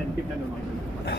nên tiếp theo được mọi người.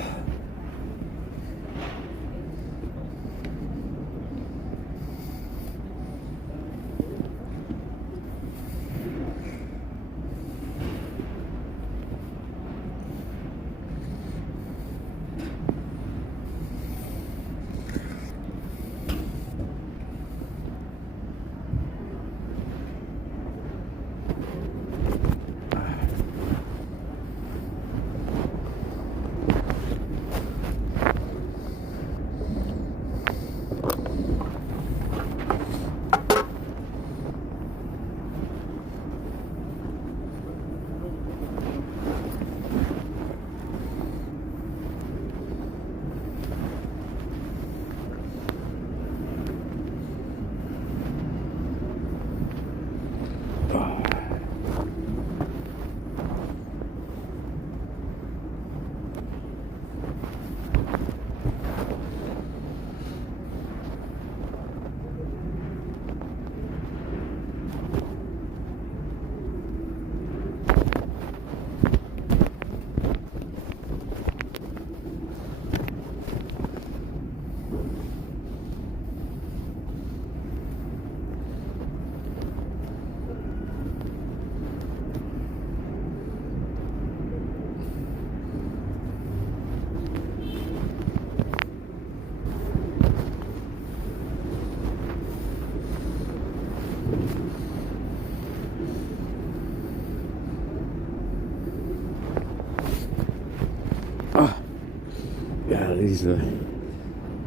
Yeah, these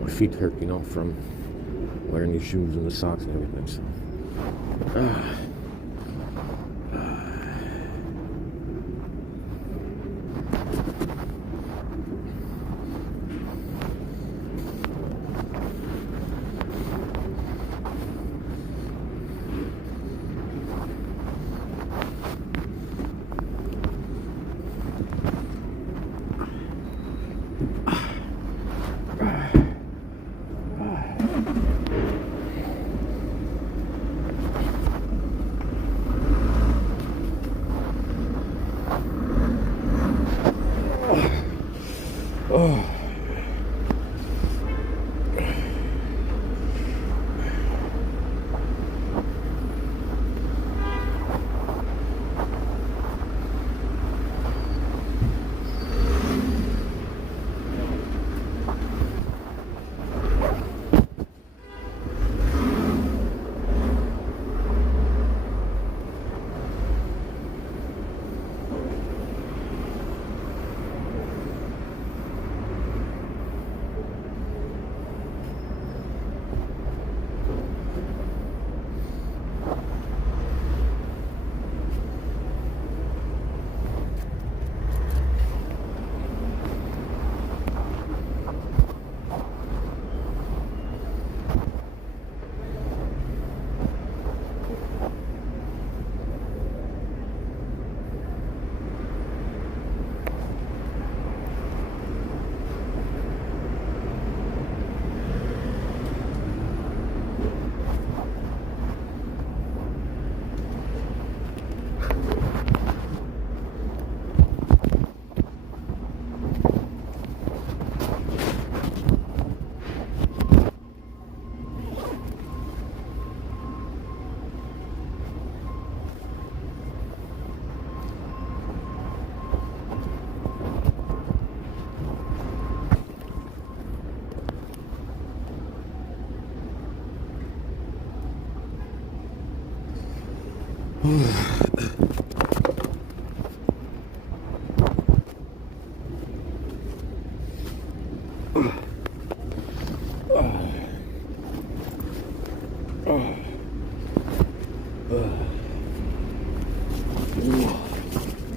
my feet hurt, you know, from wearing these shoes and the socks and everything. So,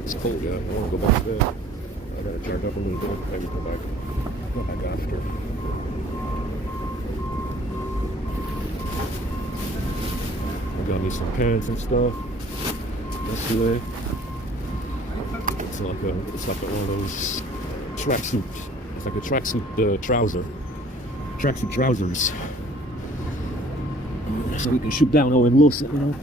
it's cold, yeah. I want to go back to bed. I gotta charge up a little bit. Maybe go back after. I got me some pants and stuff yesterday. It's like one of those tracksuits. It's like a tracksuit tracksuit trousers. So we can shoot down Owen Wilson, you know.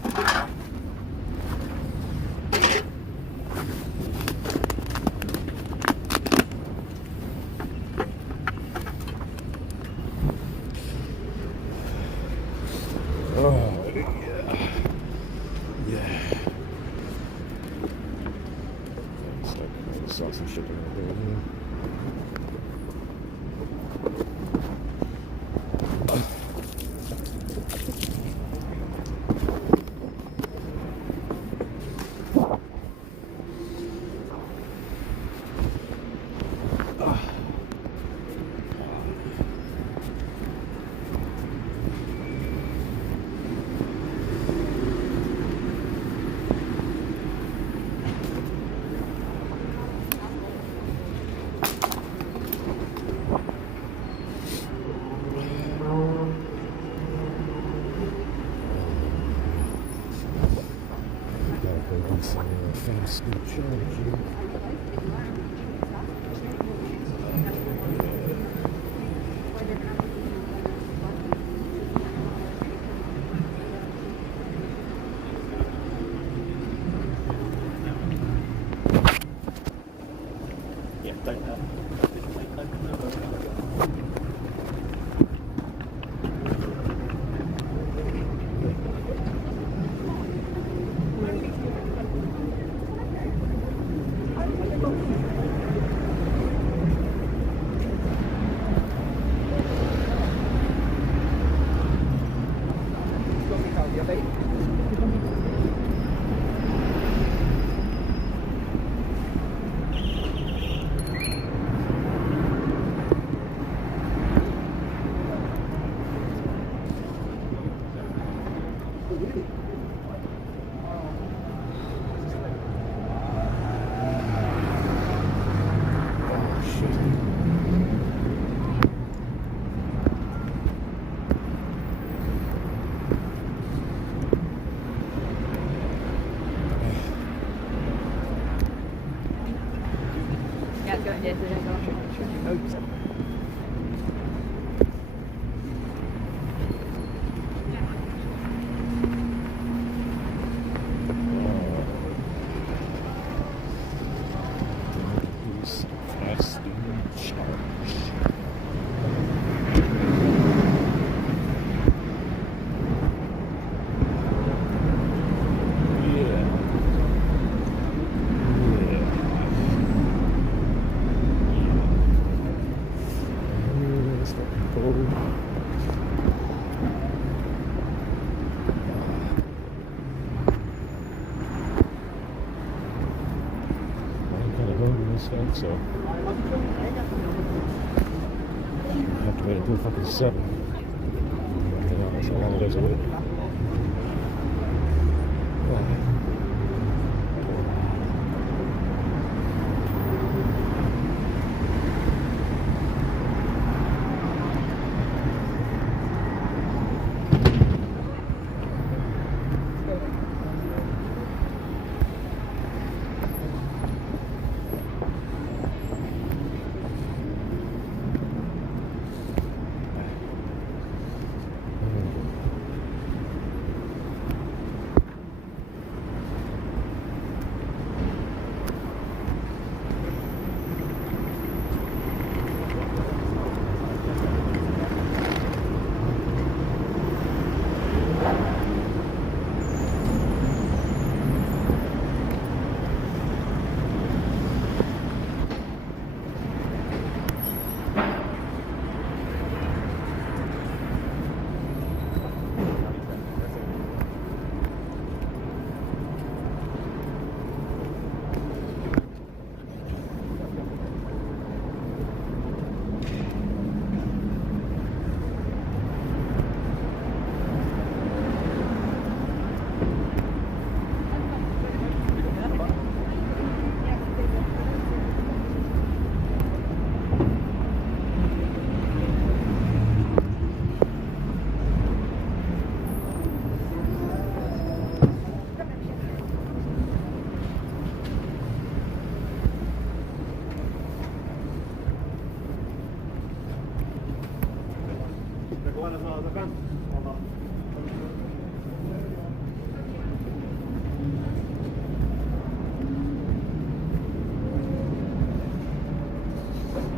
So I have to wait until fucking 7. That's how long it is away.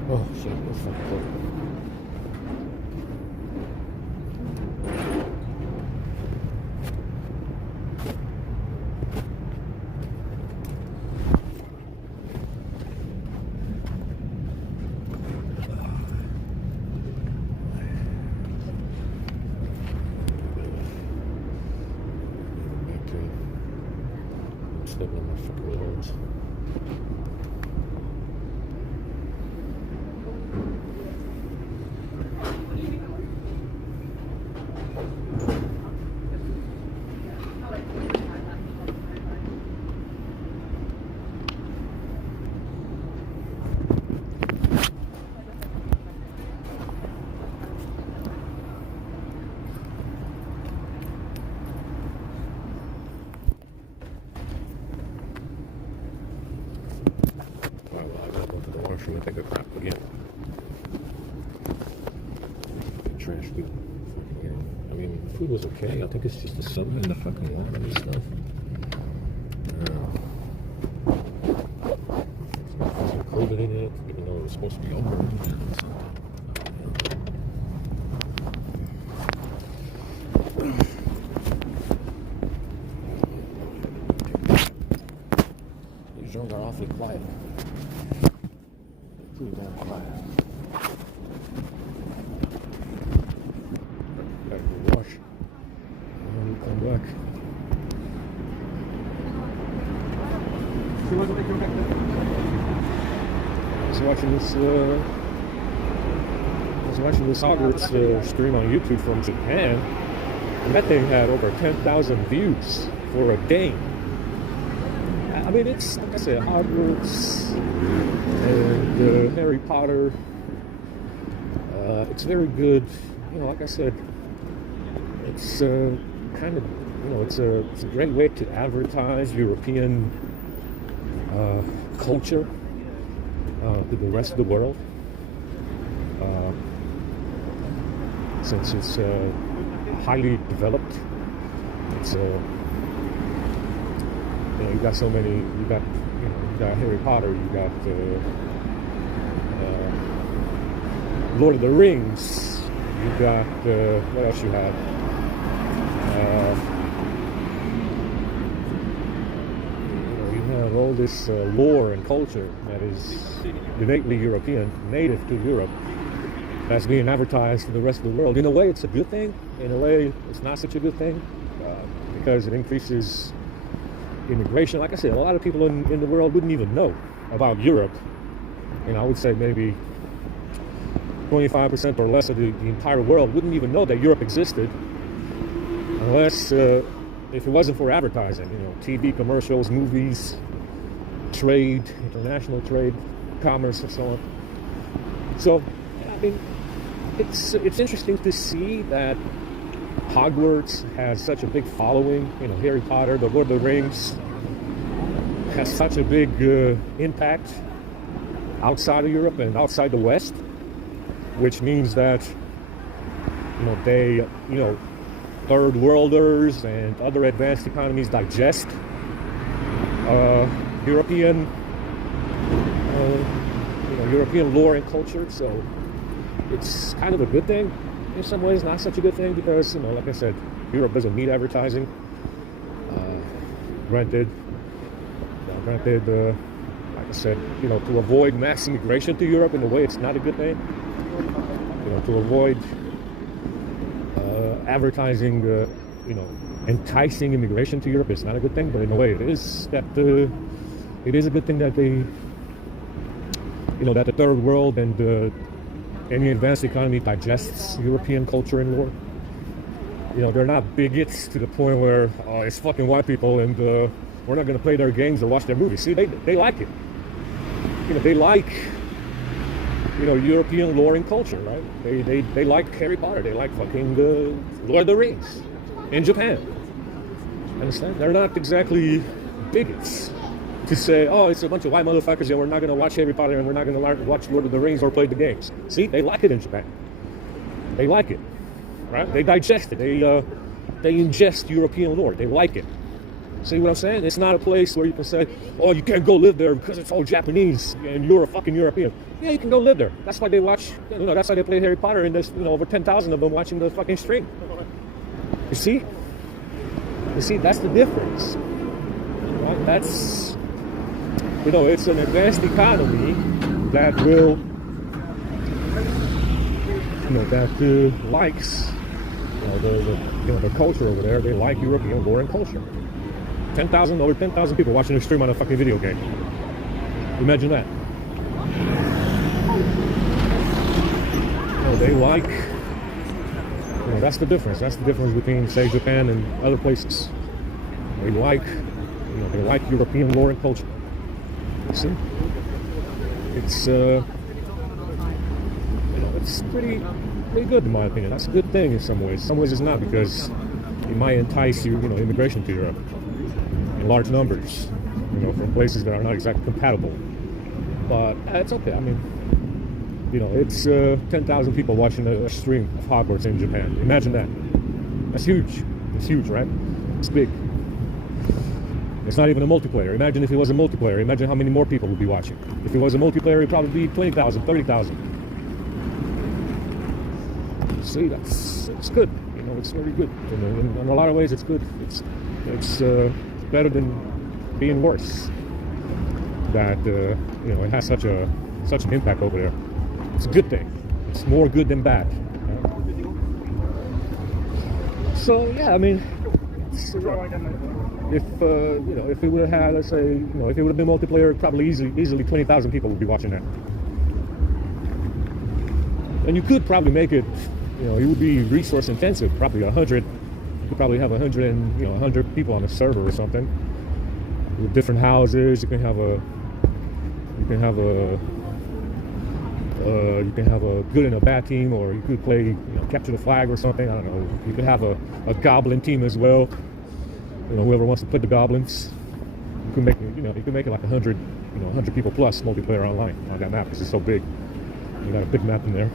Oh shit, it's fucking cold. Stepping on my fucking toes. take a crap again. Trash food. I mean, the food was okay. I think it's just the soda and the fucking water and stuff. There's some COVID in it, even though it was supposed to be over. These drones are awfully quiet. Pretty damn quiet. Gotta go wash. And then come back. I was watching this Hogwarts stream on YouTube from Japan, and that thing had over 10,000 views for a game. I mean, it's, like I said, Hogwarts and Harry Potter. It's very good. You know, like I said, it's kind of, you know, it's a great way to advertise European culture to the rest of the world. Since it's highly developed, it's you know, you got so many, you got Harry Potter, you got Lord of the Rings, you got what else you have? You have all this lore and culture that is innately European, native to Europe, that's being advertised to the rest of the world. In a way, it's a good thing. In a way, it's not such a good thing because it increases immigration. Like I said, a lot of people in the world wouldn't even know about Europe. And I would say maybe 25% or less of the entire world wouldn't even know that Europe existed unless if it wasn't for advertising, you know, TV commercials, movies, trade, international trade, commerce, and so on. So, I mean, it's interesting to see that Hogwarts has such a big following. You know, Harry Potter, the Lord of the Rings has such a big impact outside of Europe and outside the West, which means that, you know, they, you know, third worlders and other advanced economies digest European, you know, European lore and culture. So it's kind of a good thing. In some ways, not such a good thing because, you know, like I said, Europe doesn't need advertising. Granted, like I said, you know, to avoid mass immigration to Europe, in a way, it's not a good thing. You know, to avoid advertising, you know, enticing immigration to Europe is not a good thing. But in a way, it is that it is a good thing that they, you know, that the third world and any advanced economy digests European culture and lore. You know, they're not bigots to the point where it's fucking white people and we're not going to play their games or watch their movies. See, they like it. You know, they like, you know, European lore and culture, right? They like Harry Potter. They like fucking Lord of the Rings in Japan. Understand? They're not exactly bigots to say, oh, it's a bunch of white motherfuckers and we're not going to watch Harry Potter and we're not going to watch Lord of the Rings or play the games. See, they like it in Japan. They like it, right? They digest it. They ingest European lore. They like it. See what I'm saying? It's not a place where you can say, oh, you can't go live there because it's all Japanese and you're a fucking European. Yeah, you can go live there. That's why they watch, you know, that's why they play Harry Potter and there's, you know, over 10,000 of them watching the fucking stream. You see? You see, that's the difference. Right? That's, you know, it's an advanced economy that will, you know, that likes, you know, the culture over there. They like European lore and culture. Over 10,000 people watching a stream on a fucking video game. Imagine that. You know, they like, you know, that's the difference. That's the difference between, say, Japan and other places. They like, you know, they like European lore and culture. See? It's, you know, it's pretty good in my opinion. That's a good thing in some ways. In some ways it's not, because it might entice you know, immigration to Europe in large numbers, you know, from places that are not exactly compatible. But it's okay. I mean, You know, it's 10,000 people watching a stream of Hogwarts in Japan. Imagine that. That's huge. It's huge, right? It's big. It's not even a multiplayer. Imagine if it was a multiplayer. Imagine how many more people would be watching. If it was a multiplayer, it'd probably be 20,000, 30,000. See, it's good. You know, it's very good. You know, in a lot of ways, it's good. It's better than being worse. That you know, it has such an impact over there. It's a good thing. It's more good than bad. So yeah, I mean, if you know, if it would have had, let's say, you know, if it would have been multiplayer, probably easily 20,000 people would be watching that. And you could probably make it, you know, it would be resource intensive. Probably 100. You could probably have 100 people on a server or something. With different houses, you can have a good and a bad team, or you could play, you know, capture the flag or something. I don't know. You could have a goblin team as well. You know, whoever wants to play the goblins, you can make it like 100 people plus multiplayer online on that map because it's so big. You got a big map in there.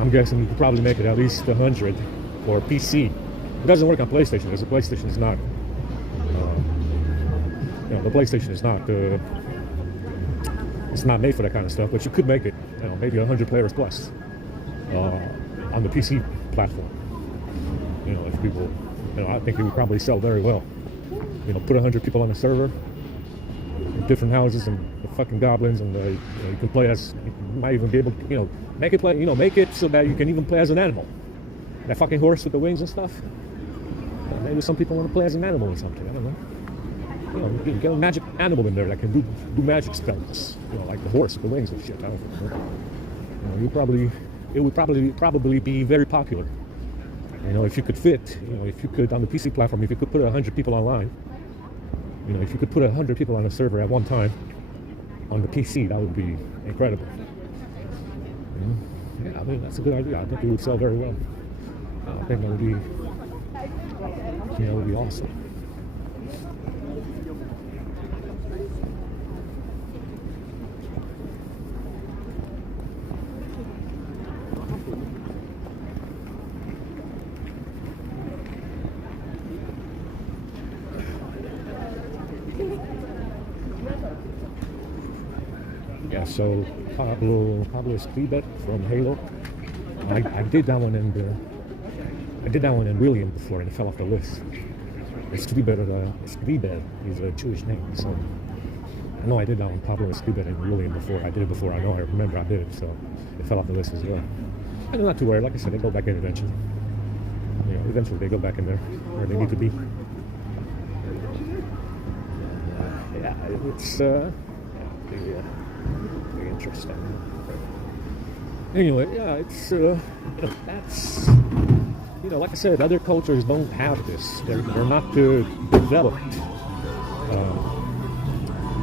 I'm guessing you could probably make it at least 100 for PC. It doesn't work on PlayStation because the PlayStation is not. You know, the PlayStation is not. It's not made for that kind of stuff, but you could make it, you know, maybe 100 players plus on the PC platform. You know, if people, you know, I think it would probably sell very well. You know, put 100 people on a server, different houses, and the fucking goblins, and you know, you can play as. You might even be able to, you know, make it play. You know, make it so that you can even play as an animal. That fucking horse with the wings and stuff. Maybe some people want to play as an animal or something. I don't know. You know, you get a magic animal in there that can do magic spells. You know, like the horse with the wings and shit. I don't know. You know, it would probably be very popular. You know, if you could fit, you know, if you could on the PC platform, if you could put 100 people online, you know, if you could put 100 people on a server at one time on the PC, that would be incredible. You know? Yeah, I mean, that's a good idea. I think it would sell very well. I think that would be, you know, it would be awesome. Yeah, so Pablo Escobar from Halo. I did that one in William before, and it fell off the list. Escobar is a Jewish name, so I know I did that one, Pablo Escobar and William before. I did it before. I remember I did it, so it fell off the list as well. And not too worried. Like I said, they go back in eventually. You know, eventually they go back in there where they need to be. Yeah, it's pretty interesting. Anyway, yeah, it's you know, that's, you know, like I said, other cultures don't have this. They're not developed.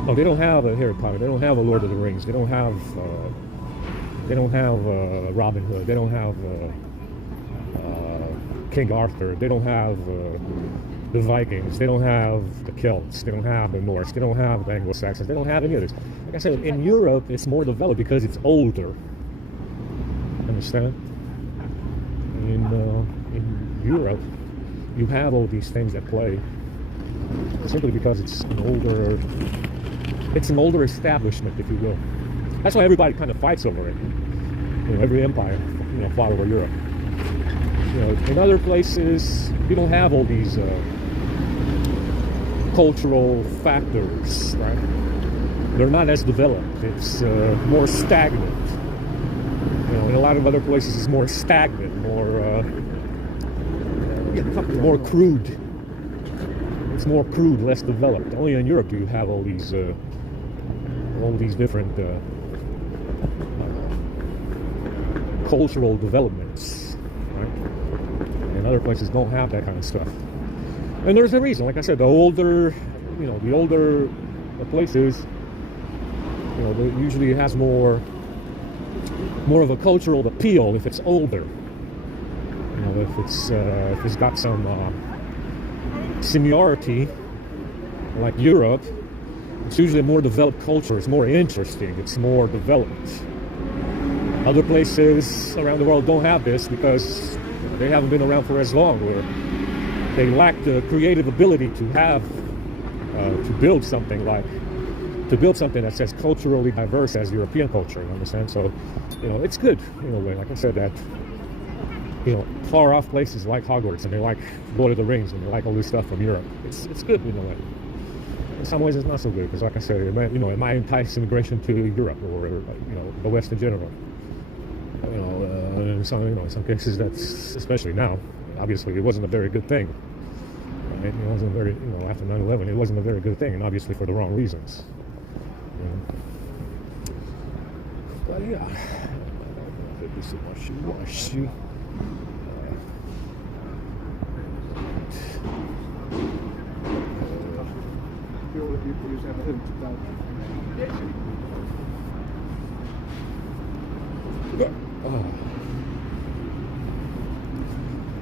No, they don't have a Harry Potter. They don't have a Lord of the Rings. They don't have Robin Hood. They don't have King Arthur. They don't have the Vikings. They don't have the Celts. They don't have the Norse. They don't have the Anglo-Saxons. They don't have any of this. Like I said, in Europe, it's more developed because it's older. Understand? In Europe, you have all these things at play simply because it's an older establishment, if you will. That's why everybody kind of fights over it. You know, every empire, you know, fought over Europe. You know, in other places, you don't have all these cultural factors, right? They're not as developed. It's more stagnant. You know, in a lot of other places, it's more stagnant, more crude. It's more crude, less developed. Only in Europe do you have all these different cultural developments, right? And other places don't have that kind of stuff. And there's a reason. Like I said, the older the places, you know, it usually has more of a cultural appeal if it's older. You know, if it's got some seniority, like Europe, it's usually a more developed culture. It's more interesting. It's more developed. Other places around the world don't have this because they haven't been around for as long, or they lack the creative ability to have to build something that's as culturally diverse as European culture. You understand? So, it's good in a way. Like I said, that far off places like Hogwarts, and they like Lord of the Rings, and they like all this stuff from Europe. It's good in a way. In some ways, it's not so good because, like I said, it might entice immigration to Europe or the West in general. In some cases, that's, especially now, obviously, it wasn't a very good thing. Right? It wasn't very, after 9/11, it wasn't a very good thing, and obviously for the wrong reasons. But yeah, this is wishy-washy.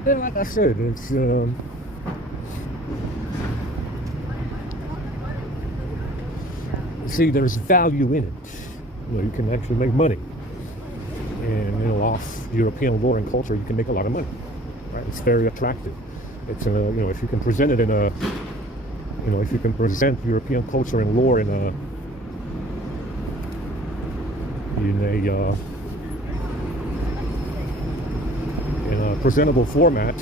Yeah, like I said, it's see, there's value in it. You can actually make money, and off European lore and culture, you can make a lot of money. Right? It's very attractive. It's if you can present it in a, if you can present European culture and lore in a presentable format,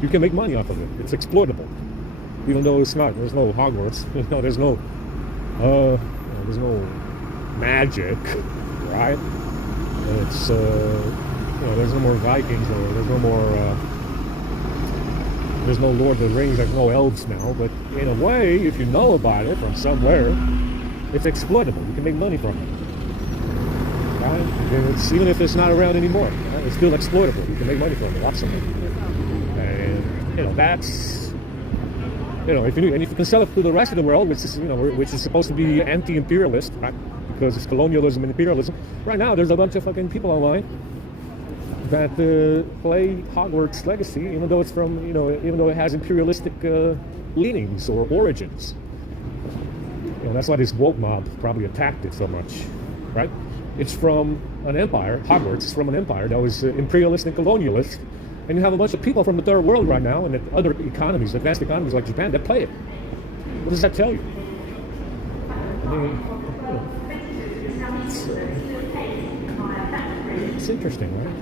you can make money off of it. It's exploitable, even though it's not. There's no Hogwarts. There's no magic, right? It's there's no more Vikings, or there's no Lord of the Rings. There's no elves now. But in a way, if you know about it from somewhere, it's exploitable. You can make money from it. Right? And even if it's not around anymore, right? It's still exploitable. You can make money from it, absolutely. And that's if you can sell it to the rest of the world, which is supposed to be anti-imperialist, right? Because it's colonialism and imperialism. Right now, there's a bunch of fucking people online that play Hogwarts Legacy, even though it's from even though it has imperialistic leanings or origins. That's why this woke mob probably attacked it so much, right? It's from an empire. Hogwarts is from an empire that was imperialist and colonialist, and you have a bunch of people from the third world right now, and other economies, advanced economies like Japan, that play it. What does that tell you? I mean, it's interesting, right?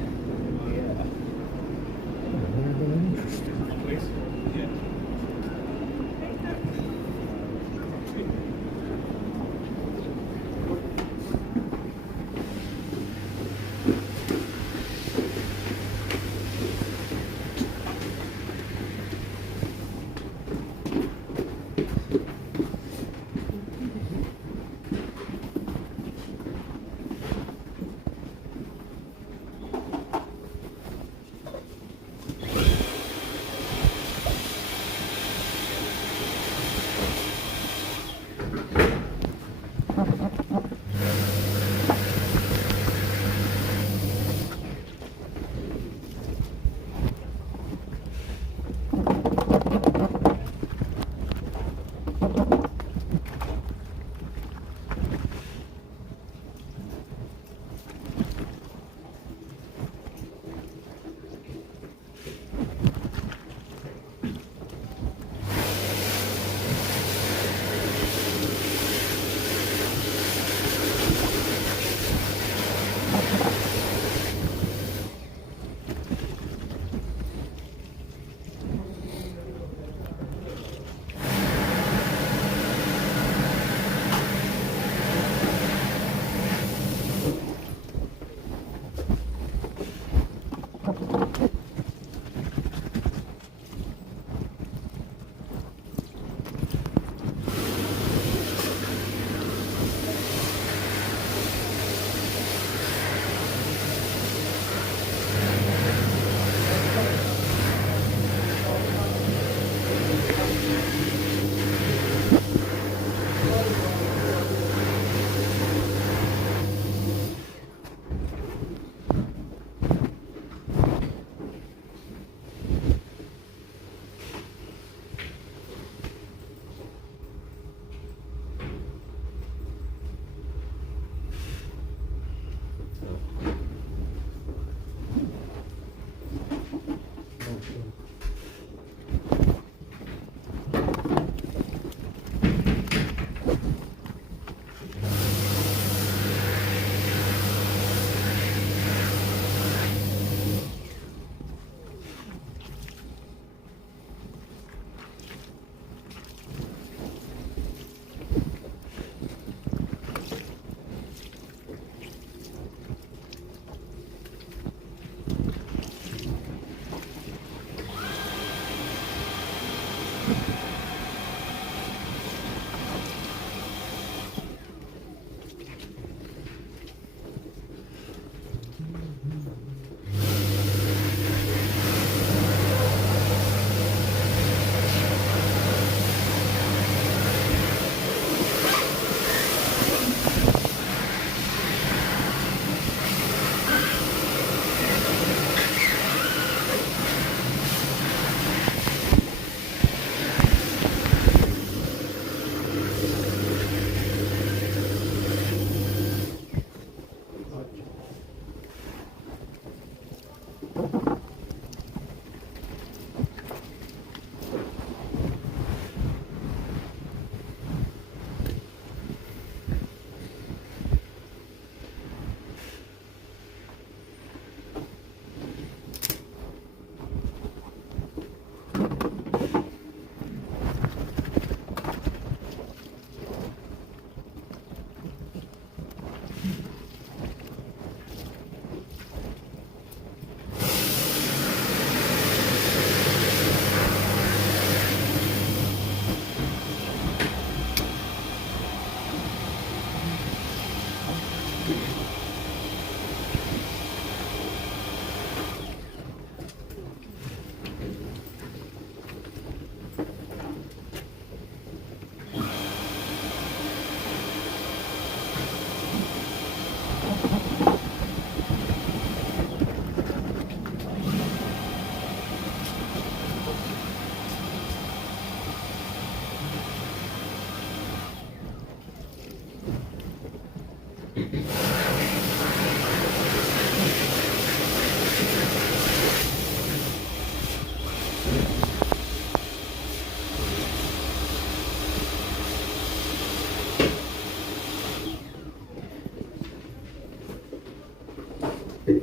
We'll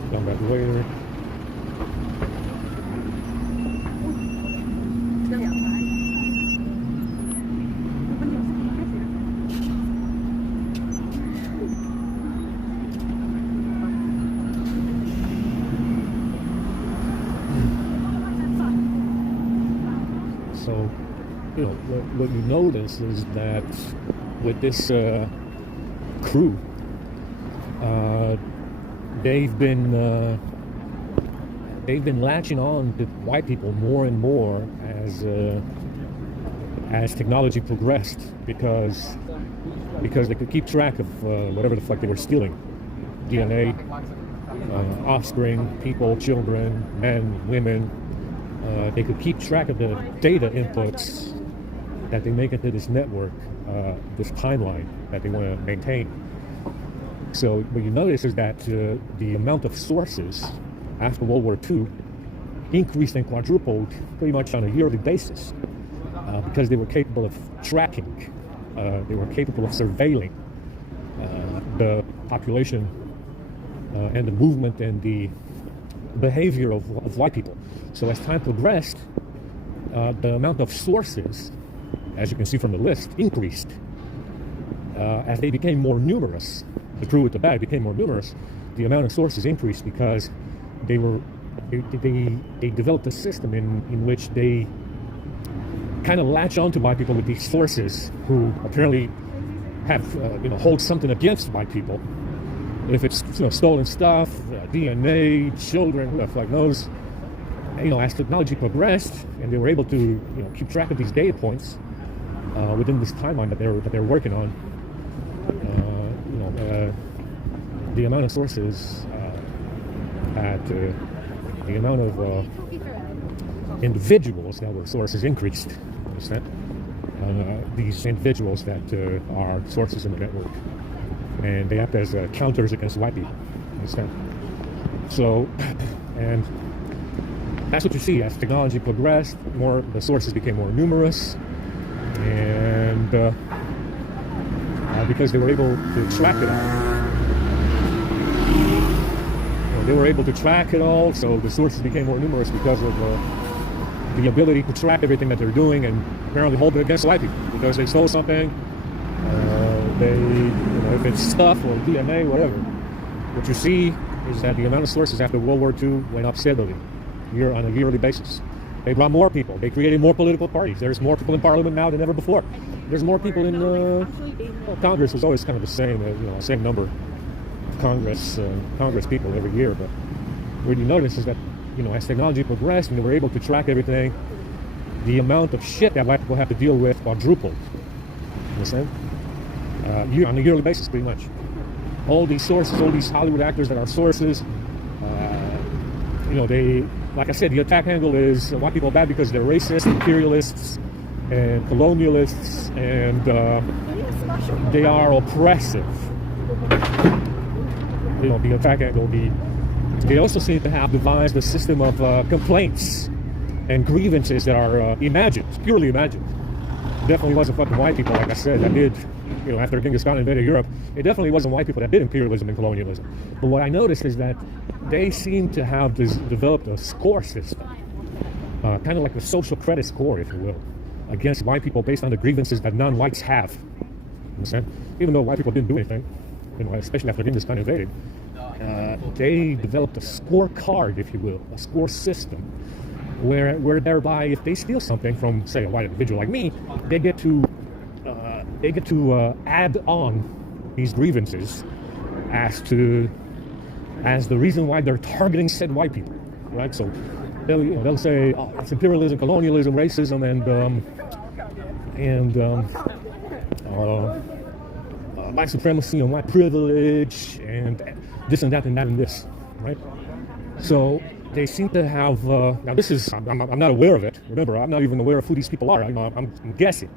have to come back later. So, what you notice is that with this crew, they've been latching on to white people more and more as technology progressed, because they could keep track of whatever the fuck they were stealing, DNA, offspring, people, children, men, women. They could keep track of the data inputs that they make into this network, this timeline that they want to maintain. So what you notice is that the amount of sources after World War II increased and quadrupled pretty much on a yearly basis, because they were capable of tracking, they were capable of surveilling the population and the movement and the behavior of white people. So as time progressed, the amount of sources, as you can see from the list, increased. As they became more numerous, the crew with the bag became more numerous, the amount of sources increased, because they developed a system in which they kind of latch onto white people with these sources who apparently have hold something against white people. If it's stolen stuff, DNA, children, stuff like those. As technology progressed and they were able to keep track of these data points within this timeline that they're working on, the amount of sources the amount of individuals that were sources increased. Understand? These individuals that are sources in the network, and they act as counters against white people. Understand? So, and that's what you see as technology progressed. The sources became more numerous, and because they were able to track it all. They were able to track it all, so the sources became more numerous because of the ability to track everything that they're doing and apparently hold it against white people because they stole something. If it's stuff or DNA, whatever. What you see is that the amount of sources after World War II went up steadily, on a yearly basis. They brought more people. They created more political parties. There's more people in Parliament now than ever before. There's more people in Congress. Was always kind of the same, same number of Congress people every year. But what you notice is that, as technology progressed and they were able to track everything, the amount of shit that white people have to deal with quadrupled. You understand? On a yearly basis, pretty much. All these sources, all these Hollywood actors that are sources, they, like I said, the attack angle is white people are bad because they're racist, imperialists, and colonialists, and they are oppressive. The attack angle. They also seem to have devised a system of complaints and grievances that are imagined, purely imagined. Definitely wasn't fucking white people, like I said, that did, after Genghis Khan invaded Europe, it definitely wasn't white people that did imperialism and colonialism. But what I noticed is that they seem to have developed a score system, kind of like a social credit score, if you will, against white people based on the grievances that non-whites have. Understand? Even though white people didn't do anything, especially after Genghis Khan invaded, they developed a scorecard, if you will, a score system, where thereby, if they steal something from, say, a white individual like me, they get to add on these grievances as the reason why they're targeting said white people, right? So they'll say, oh, it's imperialism, colonialism, racism, and white supremacy and white privilege, and this and that and that and this, right? So they seem to have, now this is, I'm not aware of it. Remember, I'm not even aware of who these people are. I'm guessing.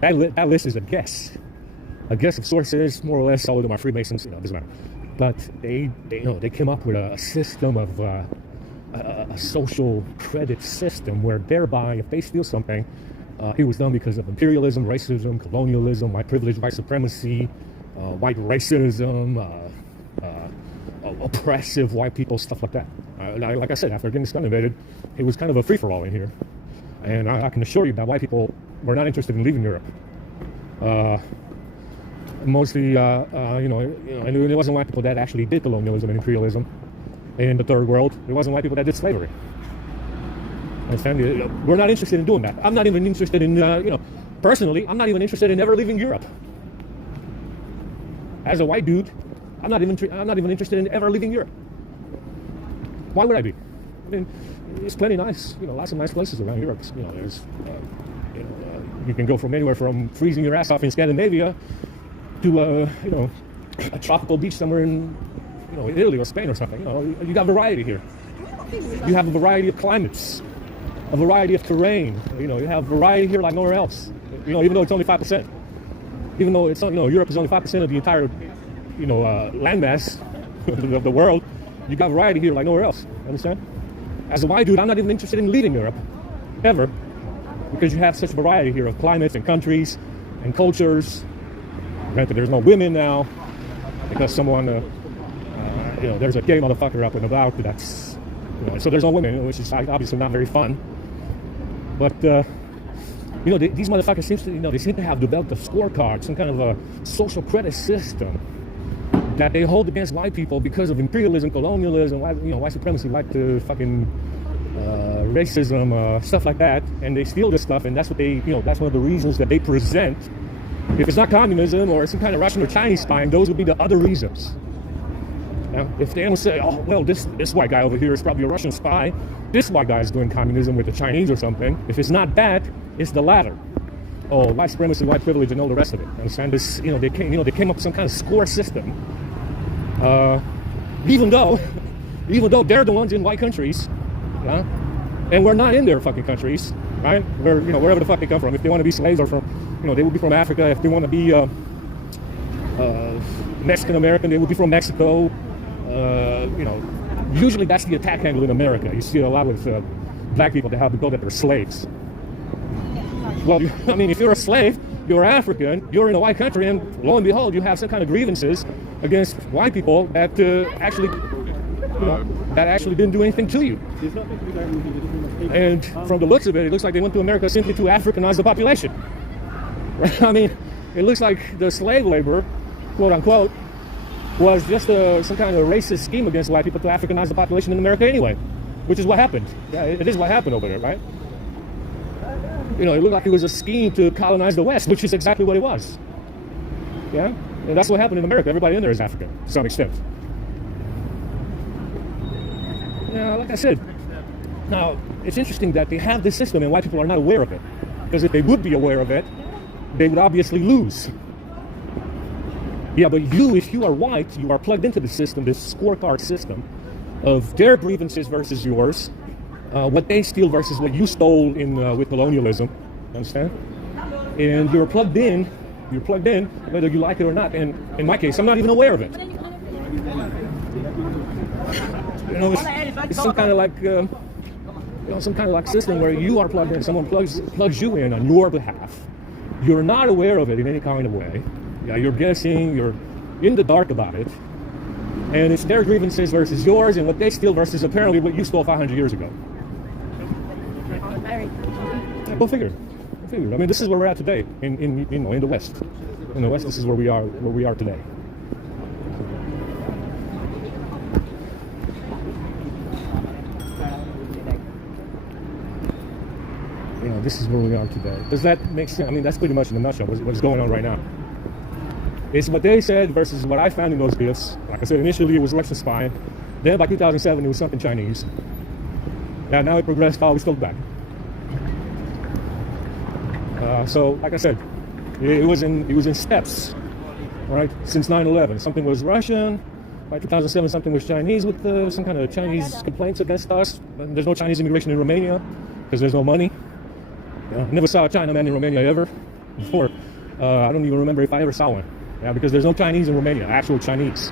That list is a guess of sources, more or less. All of them are Freemasons, doesn't matter. But they came up with a system of, a social credit system where thereby, if they steal something, it was done because of imperialism, racism, colonialism, white privilege, white supremacy, white racism, oppressive white people, stuff like that. Like I said, after Genghis Khan invaded, it was kind of a free-for-all in here. And I can assure you that white people were not interested in leaving Europe. Mostly, and it wasn't white people that actually did colonialism and imperialism in the third world. It wasn't white people that did slavery. Understand? We're not interested in doing that. I'm not even interested in, personally, I'm not even interested in ever leaving Europe. As a white dude, I'm not even interested in ever leaving Europe. Why would I be? I mean, it's plenty nice, lots of nice places around Europe. There's, you can go from anywhere from freezing your ass off in Scandinavia to, a tropical beach somewhere in, Italy or Spain or something. You got variety here. You have a variety of climates, a variety of terrain. You have variety here like nowhere else. Even though it's only 5%. Even though it's Europe is only 5% of the entire, landmass of the world. You got variety here like nowhere else. Understand? As a white dude, I'm not even interested in leaving Europe, ever, because you have such variety here of climates and countries and cultures. Granted, there's no women now because someone, there's a gay motherfucker up and about. That's, so there's no women, which is obviously not very fun. But these motherfuckers seem to have developed a scorecard, some kind of a social credit system that they hold against white people because of imperialism, colonialism, white supremacy, fucking racism, stuff like that, and they steal this stuff, and that's what that's one of the reasons that they present. If it's not communism or some kind of Russian or Chinese spying, those would be the other reasons. Now, if they don't say, oh, well, this white guy over here is probably a Russian spy, this white guy is doing communism with the Chinese or something, if it's not that, it's the latter. Oh, white supremacy, white privilege, and all the rest of it. Understand this? They came up with some kind of score system. Even though they're the ones in white countries, and we're not in their fucking countries, right? We're, wherever the fuck they come from. If they want to be slaves or from, they would be from Africa. If they want to be Mexican American, they would be from Mexico. Usually that's the attack angle in America. You see a lot with black people that have to go that they're slaves. Well, if you're a slave, you're African, you're in a white country, and lo and behold, you have some kind of grievances against white people that actually didn't do anything to you. And from the looks of it, it looks like they went to America simply to Africanize the population. Right? I mean, it looks like the slave labor, quote unquote, was just some kind of racist scheme against white people to Africanize the population in America anyway, which is what happened. Yeah, it is what happened over there, right? You know, it looked like it was a scheme to colonize the West, which is exactly what it was. Yeah? And that's what happened in America. Everybody in there is African, to some extent. Yeah, like I said, now, it's interesting that they have this system and white people are not aware of it. Because if they would be aware of it, they would obviously lose. Yeah, but if you are white, you are plugged into the system, this scorecard system of their grievances versus yours, what they steal versus what you stole with colonialism, understand? And you're plugged in, whether you like it or not. And in my case, I'm not even aware of it. You know, it's some kind of like, some kind of like system where you are plugged in. Someone plugs you in on your behalf. You're not aware of it in any kind of way. Yeah, you're guessing. You're in the dark about it. And it's their grievances versus yours, and what they steal versus apparently what you stole 500 years ago. Yeah, go figure. I mean, this is where we're at today in the West. In the West, this is where we are today. You know, this is where we are today. Does that make sense? I mean, that's pretty much in a nutshell what's going on right now. It's what they said versus what I found in those gifts. Like I said, initially it was Russian spying. Then by 2007 it was something Chinese. And now it progressed always still back. So, like I said, it was in steps, right? Since 9/11, something was Russian. By 2007, something was Chinese with some kind of Chinese complaints against us. And there's no Chinese immigration in Romania because there's no money. I never saw a Chinaman in Romania ever before. I don't even remember if I ever saw one. Yeah, because there's no Chinese in Romania, actual Chinese,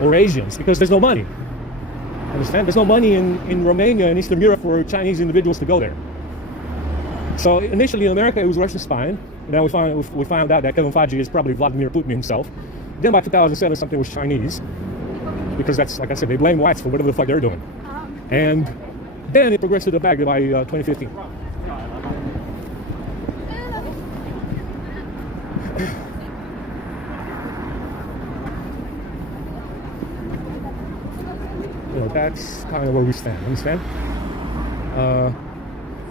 or Asians, because there's no money. Understand? There's no money in Romania and Eastern Europe for Chinese individuals to go there. So initially in America, it was Russian spying. Now we found out that Kevin Feige is probably Vladimir Putin himself. Then by 2007, something was Chinese, because that's, like I said, they blame whites for whatever the fuck they're doing. And then it progressed to the back by 2015. That's kind of where we stand, understand?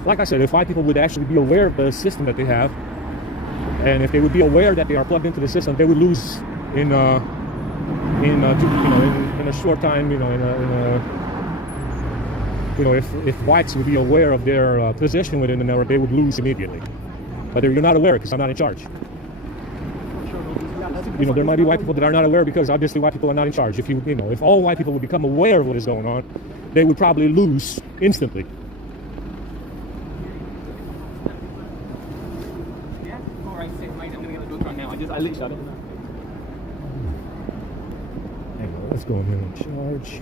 Like I said, if white people would actually be aware of the system that they have, and if they would be aware that they are plugged into the system, they would lose in a short time. If whites would be aware of their position within the network, they would lose immediately. But you're not aware because I'm not in charge. There might be white people that are not aware because obviously white people are not in charge. If all white people would become aware of what is going on, they would probably lose instantly. Yeah? Alright, sick, mate. I'm gonna get the door now. I literally don't know. Hang on, let's go in here and charge.